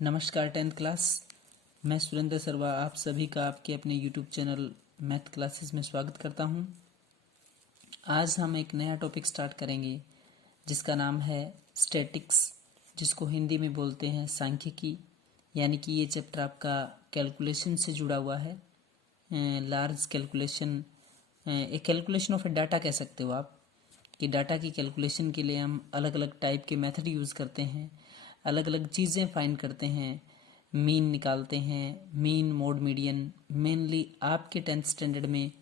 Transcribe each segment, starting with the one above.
नमस्कार 10th class. मैं सुरेंद्र सर्वा आप सभी का आपके अपने यूट्यूब चैनल मैथ क्लासेस में स्वागत करता हूं। आज हम एक नया टॉपिक स्टार्ट करेंगे जिसका नाम है स्टैटिक्स, जिसको हिंदी में बोलते हैं सांख्यिकी। यानी कि ये चैप्टर आपका कैलकुलेशन से जुड़ा हुआ है। लार्ज कैलकुलेशन, एक कैलकुलेशन ऑफ ए डाटा कह सकते हो आप, कि डाटा की कैलकुलेशन के लिए हम अलग अलग टाइप के मेथड यूज़ करते हैं, अलग अलग चीज़ें फाइंड करते हैं, मीन निकालते हैं, मीन मोड मीडियन। मेनली आपके 10th स्टैंडर्ड में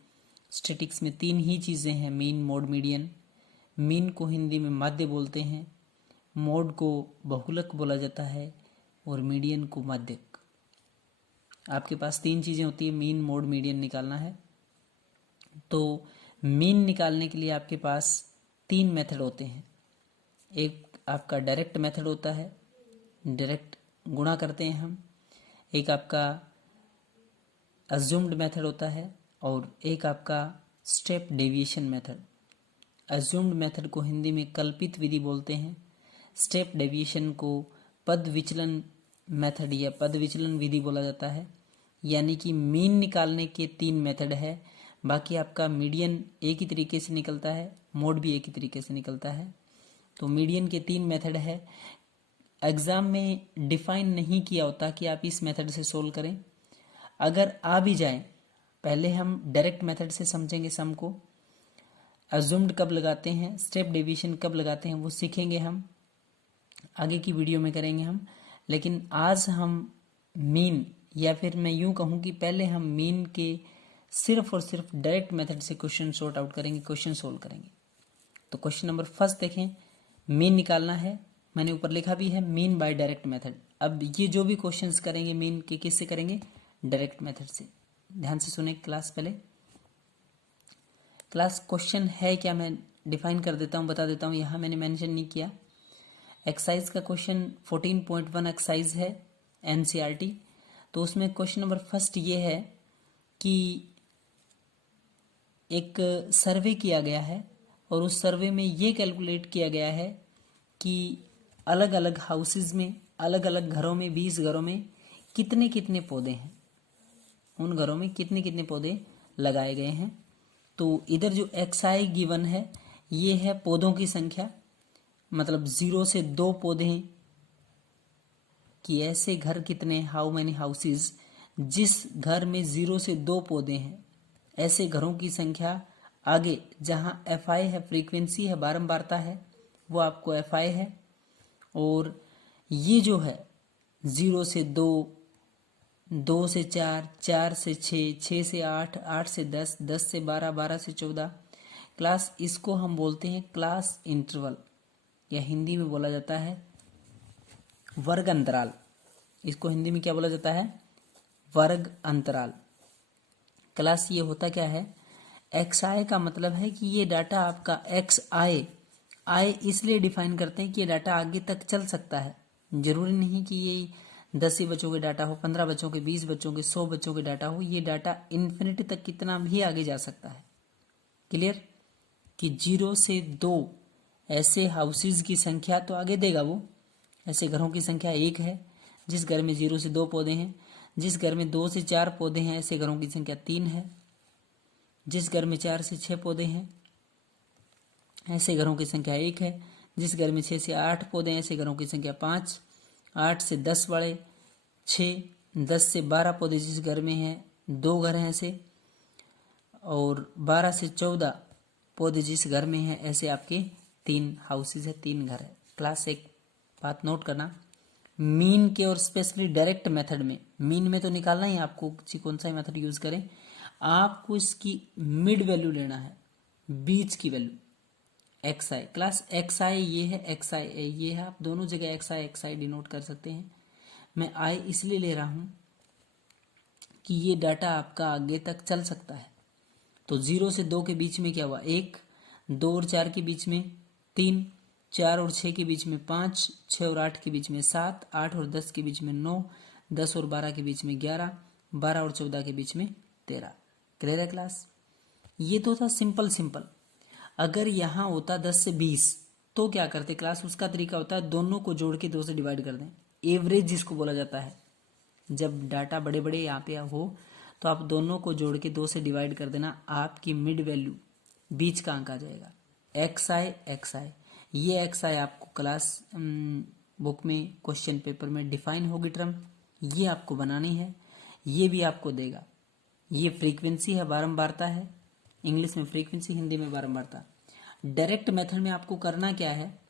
स्टैटिक्स में 3 ही चीज़ें हैं, मीन मोड मीडियन। मीन को हिंदी में माध्य बोलते हैं, मोड को बहुलक बोला जाता है और मीडियन को माध्यक। आपके पास 3 चीज़ें होती है, मीन मोड मीडियन निकालना है। तो मीन निकालने के लिए आपके पास 3 मेथड होते हैं। एक आपका डायरेक्ट मेथड होता है, डायरेक्ट गुणा करते हैं हम। एक आपका अज्यूम्ड मेथड होता है और एक आपका step deviation method. Assumed method को हिंदी में कल्पित विधि बोलते हैं। स्टेप डेविएशन को पद विचलन मेथड या पद विचलन विधि बोला जाता है। यानी कि मीन निकालने के 3 मेथड है, बाकी आपका मीडियन एक ही तरीके से निकलता है, मोड भी एक ही तरीके से निकलता है। तो मीडियन के 3 मेथड है। एग्ज़ाम में डिफाइन नहीं किया होता कि आप इस मेथड से सोल्व करें। अगर आ भी जाए, पहले हम डायरेक्ट मेथड से समझेंगे सम को। अज्यूम्ड कब लगाते हैं, स्टेप डेविएशन कब लगाते हैं, वो सीखेंगे हम, आगे की वीडियो में करेंगे हम। लेकिन आज हम मीन, या फिर मैं यूं कहूं कि पहले हम मीन के सिर्फ और सिर्फ डायरेक्ट मेथड से क्वेश्चन सॉर्ट आउट करेंगे, क्वेश्चन सोल्व करेंगे। तो क्वेश्चन नंबर फर्स्ट देखें, मीन निकालना है। मैंने ऊपर लिखा भी है मीन बाय डायरेक्ट मेथड। अब ये जो भी क्वेश्चंस करेंगे मीन के किससे करेंगे, डायरेक्ट मेथड से। ध्यान से सुने क्लास। पहले क्लास क्वेश्चन है क्या, मैं डिफाइन कर देता हूँ, बता देता हूँ। यहाँ मैंने मेंशन नहीं किया। एक्सरसाइज का क्वेश्चन 14.1 एक्सरसाइज है एनसीईआरटी। तो उसमें क्वेश्चन नंबर फर्स्ट ये है कि एक सर्वे किया गया है और उस सर्वे में ये कैलकुलेट किया गया है कि अलग अलग हाउसेज में, अलग अलग घरों में, 20 घरों में कितने कितने पौधे हैं, उन घरों में कितने कितने पौधे लगाए गए हैं। तो इधर जो एक्सआई गिवन है ये है पौधों की संख्या, मतलब 0 से 2 पौधे कि ऐसे घर कितने, हाउ मैनी हाउसेज, जिस घर में 0 से 2 पौधे हैं ऐसे घरों की संख्या। आगे जहां एफ आई है, फ्रीक्वेंसी है, बारंबारता है, वो आपको एफ आई है। और ये जो है 0 से 2, 2 से 4, 4 से 6, 6 से 8, 8 से 10, 10 से 12, 12 से 14 क्लास, इसको हम बोलते हैं क्लास इंटरवल, या हिंदी में बोला जाता है वर्ग अंतराल। इसको हिंदी में क्या बोला जाता है, वर्ग अंतराल। क्लास ये होता क्या है, एक्स आई का मतलब है कि ये डाटा आपका एक्स आई, आई इसलिए डिफाइन करते हैं कि ये डाटा आगे तक चल सकता है। जरूरी नहीं कि ये 10 ही बच्चों के डाटा हो, 15 बच्चों के, 20 बच्चों के, 100 बच्चों के डाटा हो। ये डाटा इन्फिनिटी तक कितना भी आगे जा सकता है। क्लियर, कि 0 से 2 ऐसे हाउसेज की संख्या तो आगे देगा वो। ऐसे घरों की संख्या 1 है, जिस घर में 0 से 2 पौधे हैं। जिस घर में 2 से 4 पौधे हैं ऐसे घरों की संख्या 3 है। जिस घर में 4 से 6 पौधे हैं ऐसे घरों की संख्या 1 है। जिस घर में 6 से 8 पौधे हैं ऐसे घरों की संख्या 5। 8 से 10 बड़े 6, 10 से 12 पौधे जिस घर में हैं 2 घर हैं ऐसे, और 12 से 14 पौधे जिस घर में हैं ऐसे आपके 3 हाउसेज है, 3 घर है। क्लास एक बात नोट करना, मीन के और स्पेशली डायरेक्ट मेथड में, मीन में तो निकालना ही आपको, कौन सा मेथड यूज करें, आपको इसकी मिड वैल्यू लेना है, बीच की वैल्यू एक्स आई। क्लास एक्स आई ये है, एक्स आई ये है, आप दोनों जगह एक्स आई डिनोट कर सकते हैं। मैं आई इसलिए ले रहा हूं कि ये डाटा आपका आगे तक चल सकता है। तो 0 से 2 के बीच में क्या हुआ 1, 2 और 4 के बीच में 3, 4 और 6 के बीच में 5, 6 और 8 के बीच में 7, 8 और 10 के बीच में 9, 10 और 12 के बीच में 11, 12 और 14 के बीच में 13। क्लियर है क्लास, ये तो था सिंपल। अगर यहाँ होता 10 से 20 तो क्या करते क्लास, उसका तरीका होता है दोनों को जोड़ के 2 से डिवाइड कर दें, एवरेज जिसको बोला जाता है, जब डाटा बड़े बड़े यहाँ पे हो तो आप दोनों को जोड़ के 2 से डिवाइड कर देना, आपकी मिड वैल्यू बीच का अंक आ जाएगा। एक्स आई ये एक्स आई आपको क्लास बुक में क्वेश्चन पेपर में डिफाइन होगी टर्म, ये आपको बनानी है, ये भी आपको देगा। ये फ्रीक्वेंसी है, बारंबारता है, इंग्लिश में फ्रीक्वेंसी, हिंदी में बारंबारता। डायरेक्ट मेथड में आपको करना क्या है,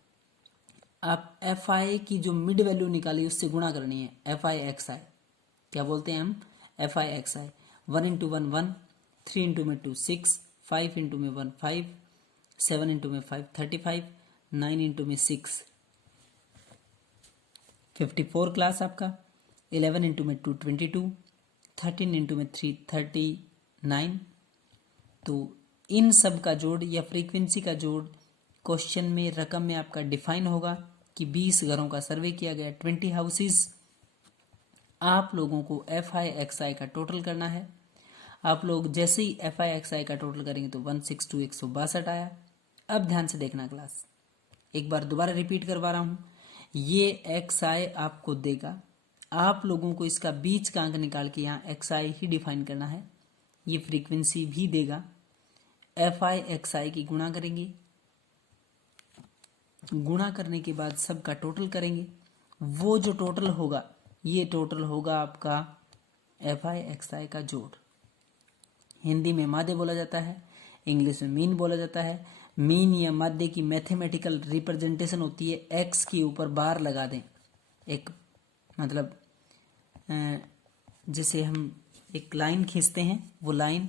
आप एफ आई की जो मिड वैल्यू निकाली उससे गुणा करनी है। एफ आई एक्स आई क्या बोलते हैं हम, F I X I 1 into 1 1, 3 into में 2 6, 5 इंटू में 1 5, 7 इंटू में 5 35, 9 इंटू में 6 54 क्लास आपका, 11 इंटू में 2 22, 13 इंटू में 3 39। तो इन सब का जोड़ या फ्रीक्वेंसी का जोड़ क्वेश्चन में रकम में आपका डिफाइन होगा कि 20 घरों का सर्वे किया गया, 20 हाउसेस। आप लोगों को एफ आई एक्स आई का टोटल करना है। आप लोग जैसे ही एफ आई एक्स आई का टोटल करेंगे तो 162 162 आया। अब ध्यान से देखना क्लास, एक बार दोबारा रिपीट करवा रहा हूं, ये एक्स आई आपको देगा, आप लोगों को इसका बीच का अंक निकाल के यहाँ एक्स आई ही डिफाइन करना है। ये फ्रीक्वेंसी भी देगा, एफ आई एक्स आई की गुणा करेंगे, गुणा करने के बाद सबका टोटल करेंगे, वो जो टोटल होगा ये टोटल होगा आपका एफ आई एक्स आई का जोड़। हिंदी में माध्य बोला जाता है, इंग्लिश में मीन बोला जाता है। मीन या माध्य की मैथमेटिकल रिप्रेजेंटेशन होती है, एक्स के ऊपर बार लगा दें, एक मतलब जैसे हम एक लाइन खींचते हैं वो लाइन,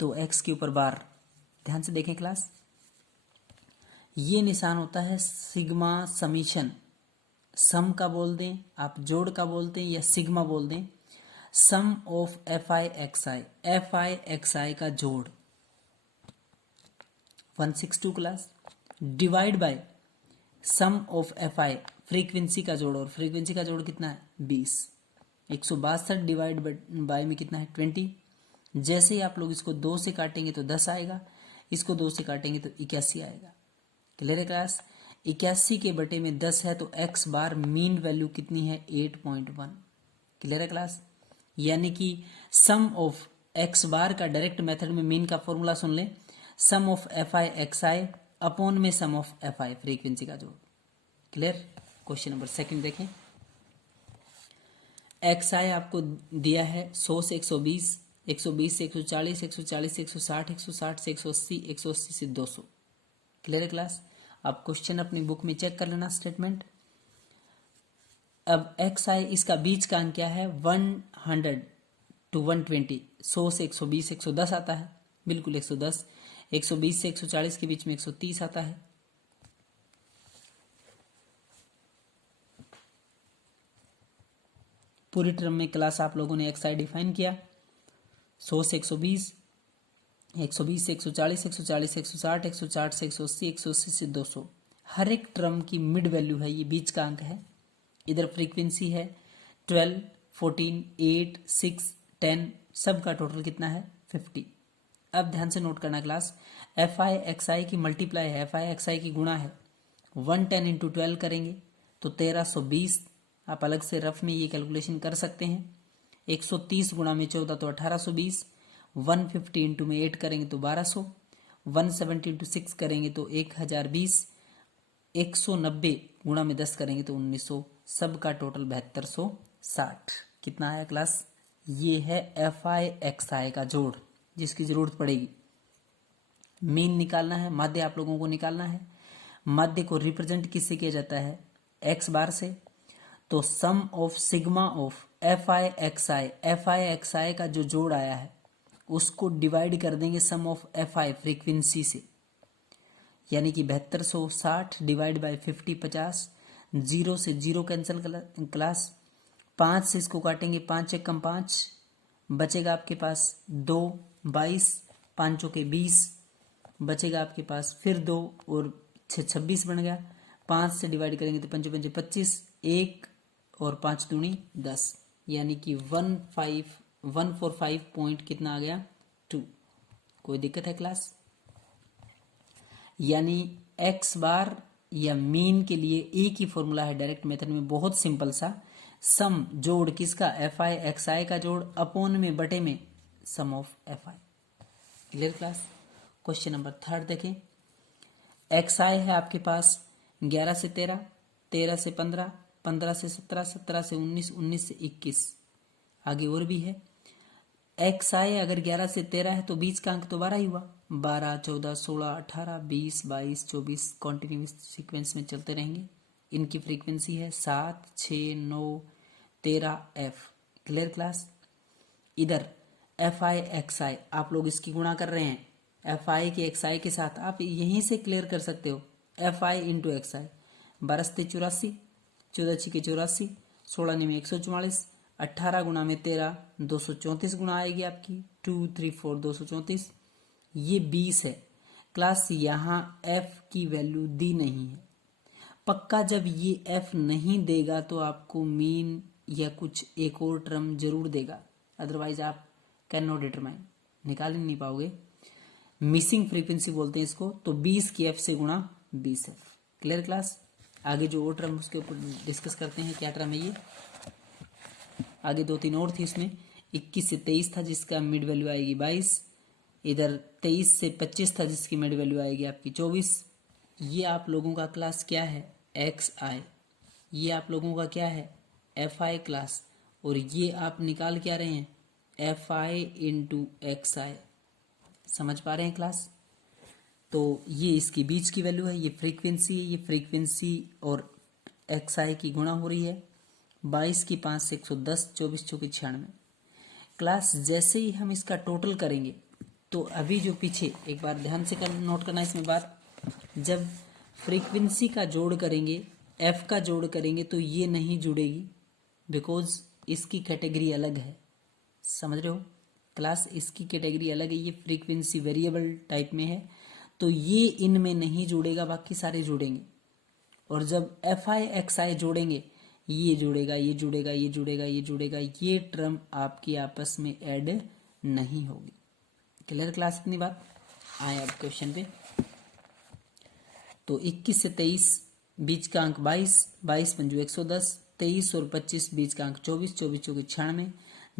तो एक्स के ऊपर बार। ध्यान से देखें क्लास, ये निशान होता है सिग्मा समीशन। सम का बोल दें आप, जोड़ का बोलते हैं या सिग्मा बोल दें। Sum of F I X I का जोड़ 162 class, divide by sum of F I frequency का जोड़, और फ्रीक्वेंसी का जोड़ कितना है 20। 162 डिवाइड बाय में कितना है 20। जैसे ही आप लोग इसको 2 से काटेंगे तो 10 आएगा, इसको 2 से काटेंगे तो 81 आएगा। क्लियर है क्लास, 81 के बटे में 10 है तो एक्स बार मीन वैल्यू कितनी है 8.1। क्लियर है क्लास, यानी कि सम ऑफ एक्स बार का डायरेक्ट मेथड में मीन का फॉर्मूला सुन लें, sum of F I X I upon N sum of F I frequency का जोड़। क्लियर। क्वेश्चन नंबर 2 देखें, एक्स आई आपको दिया है 100 से 120, 120 से 140, 140 से 160, 160 से 180, 180 से 200। क्लियर है क्लास, आप क्वेश्चन अपनी बुक में चेक कर लेना स्टेटमेंट। अब एक्स आई इसका बीच का अंक क्या है 100 to 120, 100 से 120 110 आता है, बिल्कुल 110। 120 से 140 के बीच में 130 आता है। पूरी टर्म में क्लास आप लोगों ने एक्स आई डिफाइन किया, 100 से 120, 120 से 140, 140 से 160, 160 से 180, 180 से 200। हर एक टर्म की मिड वैल्यू है, ये बीच का अंक है। इधर फ्रीक्वेंसी है 12, 14, 8, 6, 10, सब का टोटल कितना है 50। अब ध्यान से नोट करना क्लास, एफ आई एक्स आई की मल्टीप्लाई है, एफ आई एक्स आई की गुणा है। 110 इंटू 12 करेंगे तो 1320। आप अलग से रफ में ये कैलकुलेशन कर सकते हैं। 130 गुणा में 14 तो 1820। 150 इंटू में 8 करेंगे तो 1200। 170 इंटू 6 करेंगे तो 1020। 190 गुणा में 10 करेंगे तो 1900। सबका टोटल 7260। कितना आया क्लास, ये है एफ आई एक्स आई का जोड़ जिसकी जरूरत पड़ेगी। मीन निकालना है, माध्य आप लोगों को निकालना है। माध्य को रिप्रेजेंट किससे किया जाता है एक्स बार से, तो sum of sigma of F I X I का जो जोड़ आया है उसको डिवाइड कर देंगे sum of F I frequency से, यानी कि 7260 डिवाइड बाय 50 50। 0 से 0 कैंसिल क्लास, 5 से इसको काटेंगे, 5 एक कम 5, बचेगा आपके पास 2, 22, 5 के 20, बचेगा आपके पास फिर 2 और 6 26 बन गया। 5 से डिवाइड करेंगे तो 5 5 25, 1 और 5 दूनी 10, यानी कि 145 पॉइंट कितना आ गया 2। कोई दिक्कत है क्लास, यानी एक्स बार या मीन के लिए एक ही फॉर्मूला है डायरेक्ट मेथड में, बहुत सिंपल सा। सम जोड़ किसका, एफ आई एक्स आई का जोड़ अपॉन में बटे N sum of F I. Clear class. Question number 3 देखें। एक्स आई है आपके पास 11 से 13, 13 से 15, 15 से 17, 17 से 19, 19 से 21, आगे और भी है। एक्स आई अगर 11 से 13 है तो बीच का अंक तो 12 ही हुआ, 12, 14, 16, 18, 20, 22, 24 कॉन्टिन्यूस सीक्वेंस में चलते रहेंगे। इनकी फ्रीक्वेंसी है 7, 6, 9, 13 एफ। Clear class. इधर एफ आई एक्स आई आप लोग इसकी गुणा कर रहे हैं, एफ आई के एक्स आई के साथ आप यहीं से क्लियर कर सकते हो, एफ आई इंटू एक्स आई। 12 से 84, 14 छिके 84, 16 में 144, 18 गुणा में 13 234 गुणा आएगी आपकी, 2, 3, 4 234, ये 20 है। क्लास यहाँ एफ की वैल्यू दी नहीं है। पक्का जब ये एफ नहीं देगा तो आपको मीन या कुछ एक और टर्म जरूर देगा, अदरवाइज आप कैन नॉट डिटरमाइन, निकाल ही नहीं पाओगे। मिसिंग फ्रीक्वेंसी बोलते हैं इसको। तो 20 की एफ से गुणा 20 एफ। Clear class. आगे जो और टर्म उसके ऊपर डिस्कस करते हैं, क्या टर्म है ये। आगे 2-3 और थी इसमें। 21 से 23 था जिसका मिड वैल्यू आएगी 22, इधर 23 से 25 था जिसकी मिड वैल्यू आएगी आपकी 24। ये आप लोगों का क्लास क्या है, एक्स आई, ये आप लोगों का क्या है, एफ आई क्लास, और ये आप निकाल क्या रहे हैं, एफ आई इंटू एक्स आई। समझ पा रहे हैं क्लास। तो ये इसकी बीच की वैल्यू है, ये फ्रीक्वेंसी है, ये फ्रीक्वेंसी और एक्स आई की गुणा हो रही है। 22 की 5 से 110, 24 चौकी 96। क्लास जैसे ही हम इसका टोटल करेंगे तो अभी जो पीछे एक बार ध्यान से नोट करना इसमें बात, जब फ्रीक्वेंसी का जोड़ करेंगे, एफ का जोड़ करेंगे तो ये नहीं जुड़ेगी, बिकॉज इसकी कैटेगरी अलग है। समझ रहे हो क्लास, इसकी कैटेगरी अलग है, ये फ्रीक्वेंसी वेरिएबल टाइप में है, तो ये इनमें नहीं जुड़ेगा, बाकी सारे जुड़ेंगे। और जब एफ आई एक्स आई जोड़ेंगे, ये जुड़ेगा, ये जुड़ेगा, ये जुड़ेगा, ये जुड़ेगा, ये टर्म आपकी आपस में ऐड नहीं होगी। क्लियर क्लास इतनी बात। आए अब क्वेश्चन पे। तो 21 से 23 बीच का अंक 22, 22 पंजू 110, 23 और 25 बीच का अंक 24, 24 चौकी 96।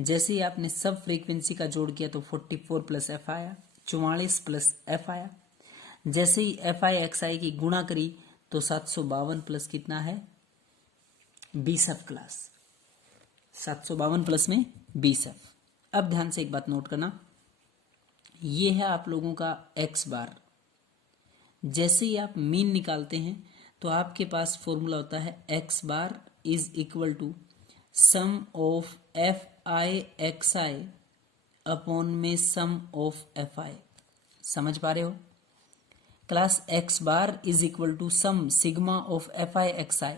जैसे ही आपने सब फ्रीक्वेंसी का जोड़ किया तो 44 प्लस एफ आया, 44 प्लस एफ आया। जैसे ही एफ आई एक्स आई की गुणा करी तो 752 प्लस कितना है, 20 एफ। क्लास 752 प्लस में 20 एफ। अब ध्यान से एक बात नोट करना, ये है आप लोगों का एक्स बार। जैसे ही आप मीन निकालते हैं तो आपके पास फॉर्मूला होता है X bar is equal to sum of F I X I upon N sum of F I. समझ पा रहे हो class. X bar is equal to sum sigma of F I X I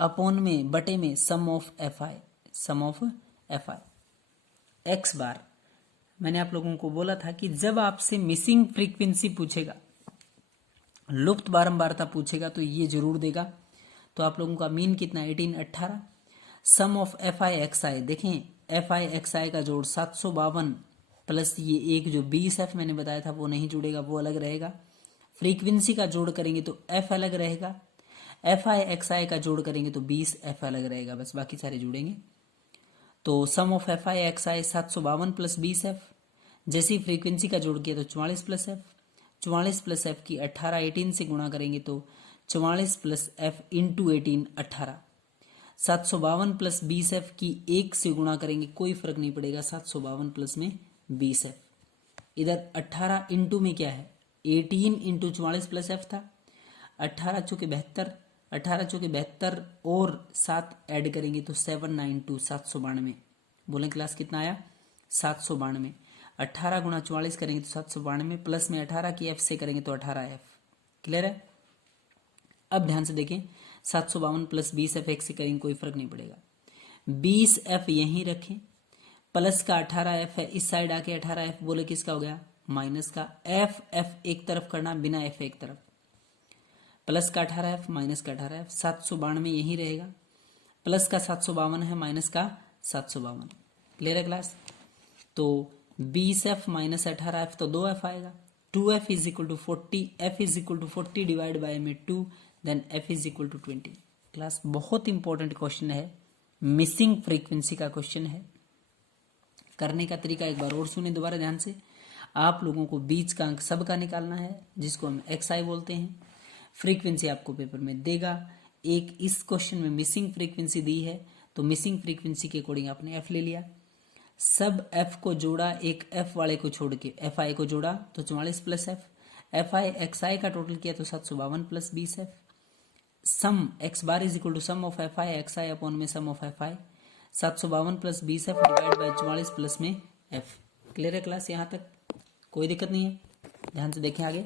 upon N बटे N sum of F I, sum of F I. X bar मैंने आप लोगों को बोला था कि जब आपसे मिसिंग फ्रीक्वेंसी पूछेगा, लुप्त बारंबारता पूछेगा तो ये जरूर देगा। तो आप लोगों का मीन कितना, 18, 18। सम ऑफ एफ आई एक्स आई, देखें एफ आई एक्स आई का जोड़ 752 प्लस ये एक जो 20 एफ मैंने बताया था वो नहीं जुड़ेगा, वो अलग रहेगा। फ्रीक्वेंसी का जोड़ करेंगे तो एफ अलग रहेगा, एफ आई एक्स आई का जोड़ करेंगे तो 20 एफ अलग रहेगा, बस बाकी सारे जुड़ेंगे। तो sum of F I X I 752 plus 20 F. जैसे ही फ्रीक्वेंसी का जोड़ किया तो 44 प्लस एफ, 44 प्लस एफ की 18 18 से गुणा करेंगे तो 44 plus F into 18 18। 752 plus 20 F की 1 से गुणा करेंगे, कोई फर्क नहीं पड़ेगा, 752 प्लस में 20 एफ। इधर 18 इंटू में क्या है, 18 इंटू 44 प्लस एफ था, 18 चौके 72, 18 चौके 72 और 7 ऐड करेंगे तो 792 792। बोलें क्लास कितना आया, 792। 18 गुणा 44 करेंगे तो 792 प्लस में 18 की एफ से करेंगे तो 18 एफ। क्लियर है। अब ध्यान से देखें, 752 प्लस 20 एफ एक से करेंगे कोई फर्क नहीं पड़ेगा, 20 एफ यहीं रखें, प्लस का 18 एफ है इस साइड आके 18 एफ, बोले किसका हो गया, माइनस का। एफ एफ एक तरफ करना, बिना एफ एक तरफ, प्लस का 18 एफ माइनस का 18 एफ, 792 यहीं रहेगा, प्लस का 752 है माइनस का 752। क्लियर है क्लास। तो 20 एफ माइनस 18 एफ तो 2 एफ आएगा, 2 F is equal to 40, F is equal to 40 divide by में 2, then F is equal to 20। Class बहुत इंपॉर्टेंट क्वेश्चन है, मिसिंग फ्रीक्वेंसी का क्वेश्चन है। करने का तरीका एक बार और सुने दोबारा ध्यान से। आप लोगों को बीच का अंक सब का निकालना है, जिसको हम XI बोलते हैं। फ्रीक्वेंसी आपको पेपर में देगा। एक इस क्वेश्चन में मिसिंग फ्रीक्वेंसी दी है, तो मिसिंग फ्रीक्वेंसी के अकॉर्डिंग आपने F ले लिया। सब F को जोड़ा, एक F वाले को छोड़ के FI को जोड़ा तो 44 प्लस F। FI XI का टोटल किया तो 752 plus 20F। Sum x bar is equal to sum of FI XI upon N sum of FI। 752 plus 20F divide by 44 plus N F। Clear है class? यहाँ तक कोई दिक्कत नहीं है? ध्यान से देखें आगे।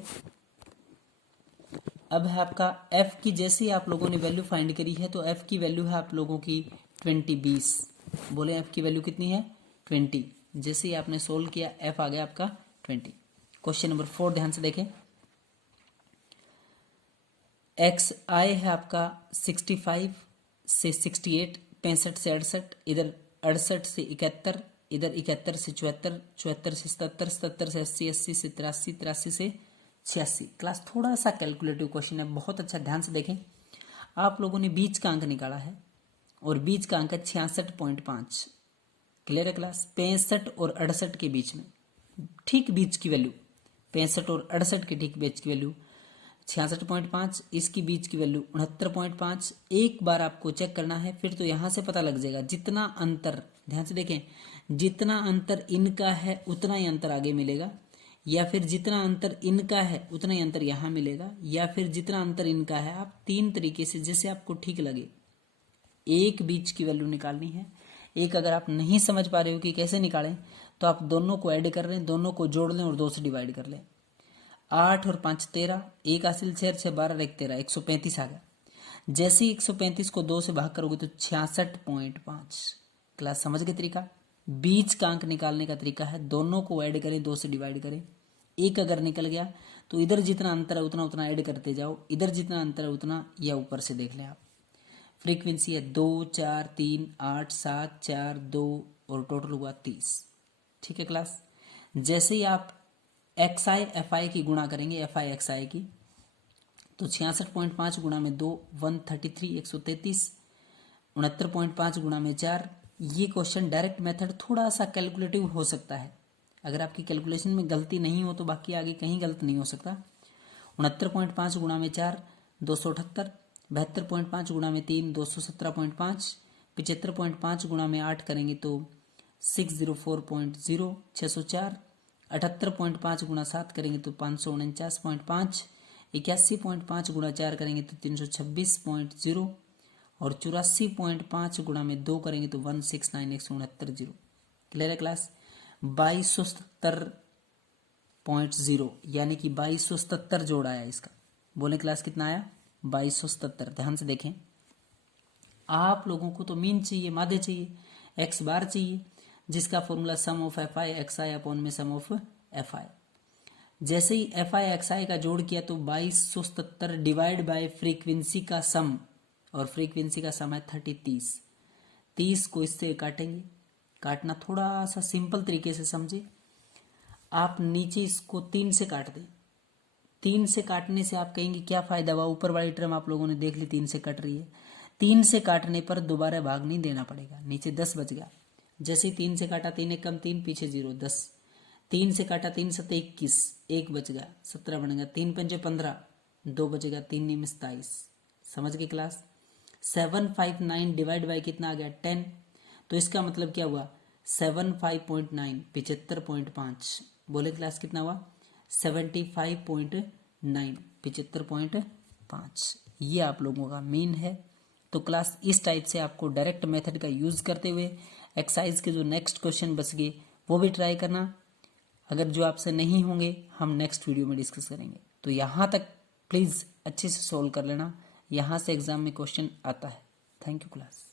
अब है आपका F की, जैसे ही आप लोगों ने वैल्यू फाइंड करी है तो F की वैल्यू है आप लोगों की 20। बोले F की वैल्यू कितनी है? 20। जैसे ही आपने सोल्व किया F आ गया आपका 20। क्वेश्चन नंबर 4 ध्यान से देखें। XI है आपका 65 से 68, 65 से 68, इधर 68 से 71, इधर 71 से 74, 74 से 77, 77 से 80, 80 से 83, 83 से 86। क्लास थोड़ा सा कैलकुलेटिव क्वेश्चन है, बहुत अच्छा ध्यान से देखें। आप लोगों ने बीच का अंक निकाला है और बीच का अंक है 66.5। क्लियर है क्लास? 65 और 68 के बीच में ठीक बीच की वैल्यू, 65 और 68 के ठीक बीच की वैल्यू 66.5, इसकी बीच की वैल्यू 69.5। एक बार आपको चेक करना है, फिर तो यहां से पता लग जाएगा। जितना अंतर, ध्यान से देखें, जितना अंतर इनका है उतना ही अंतर आगे मिलेगा, या फिर जितना अंतर इनका है उतना ही अंतर यहां मिलेगा, या फिर जितना अंतर इनका है। आप तीन तरीके से, जैसे आपको ठीक लगे, एक बीच की वैल्यू निकालनी है। एक अगर आप नहीं समझ पा रहे हो कि कैसे निकालें, तो आप दोनों को ऐड कर लें, दोनों को जोड़ लें और 2 से डिवाइड कर लें। 8 और 5 13, एक हासिल 6 6 12 1 13, 135 आ गया। जैसे ही 135 को 2 से भाग करोगे तो 66.5। क्लास समझ गए तरीका? बीच का अंक निकालने का तरीका है, दोनों को ऐड करें, 2 से डिवाइड करें। एक अगर निकल गया तो इधर जितना अंतर है उतना उतना ऐड करते जाओ, इधर जितना अंतर है उतना, या ऊपर से देख लें आप। फ्रीक्वेंसी है 2 4 3 8 7 4 2 और टोटल हुआ 30। ठीक है क्लास? जैसे ही आप XI FI की गुणा करेंगे, FI XI की, तो 66.5 गुणा में 2 133, 133, 69.5 गुणा में 4। ये क्वेश्चन डायरेक्ट मेथड थोड़ा सा कैलकुलेटिव हो सकता है। अगर आपकी कैलकुलेशन में गलती नहीं हो तो बाकी आगे कहीं गलत नहीं हो सकता। 69.5 गुणा में 4 278, 72.5 गुणा में 3 217.5, 75.5 गुणा में 8 करेंगे तो 604.0 604, 78.5 गुणा 7 करेंगे तो 549.5, 81.5 गुणा 4 करेंगे तो 326.0 और 84.5 गुणा में 2 करेंगे तो 169,169.0। क्लियर है क्लास? 2270.0 यानी कि 2277 जोड़ आया इसका। बोले क्लास कितना आया? 2277। ध्यान से देखें, आप लोगों को तो मीन चाहिए, मादे चाहिए, एक्स बार चाहिए, जिसका formula some of FI XI upon N sum of FI। जैसे ही FI XI का जोड़ किया तो 2277 डिवाइड बाय फ्रीक्वेंसी का सम, और फ्रीक्वेंसी का सम है 30। 30 को इससे काटेंगे, काटना थोड़ा सा सिंपल तरीके से समझे। आप नीचे इसको 3 से काट दें। 3 से काटने से आप कहेंगे क्या फायदा हुआ, ऊपर वाली टर्म आप लोगों ने देख ली 3 से कट रही है। 3 से काटने पर दोबारा भाग नहीं देना पड़ेगा, नीचे 10 बच गया। जैसे 3 से काटा, 3 एक कम 3, पीछे 0 10। 3 से काटा, 3 7 21, 1 बच गया, 17 बन गया। 3 पंजे 15, 2 बचेगा, 3 नियम 27। समझ गए क्लास? 759 डिवाइड बाई कितना आ गया? 10। तो इसका मतलब क्या हुआ? 75.9 75.5। बोले क्लास कितना हुआ? 75.9 75.5। ये आप लोगों का मीन है। तो क्लास इस टाइप से आपको डायरेक्ट मेथड का यूज करते हुए एक्सरसाइज के जो नेक्स्ट क्वेश्चन बच गए वो भी ट्राई करना। अगर जो आपसे नहीं होंगे हम नेक्स्ट वीडियो में डिस्कस करेंगे। तो यहाँ तक प्लीज़ अच्छे से सोल्व कर लेना, यहाँ से एग्जाम में क्वेश्चन आता है। Thank you class.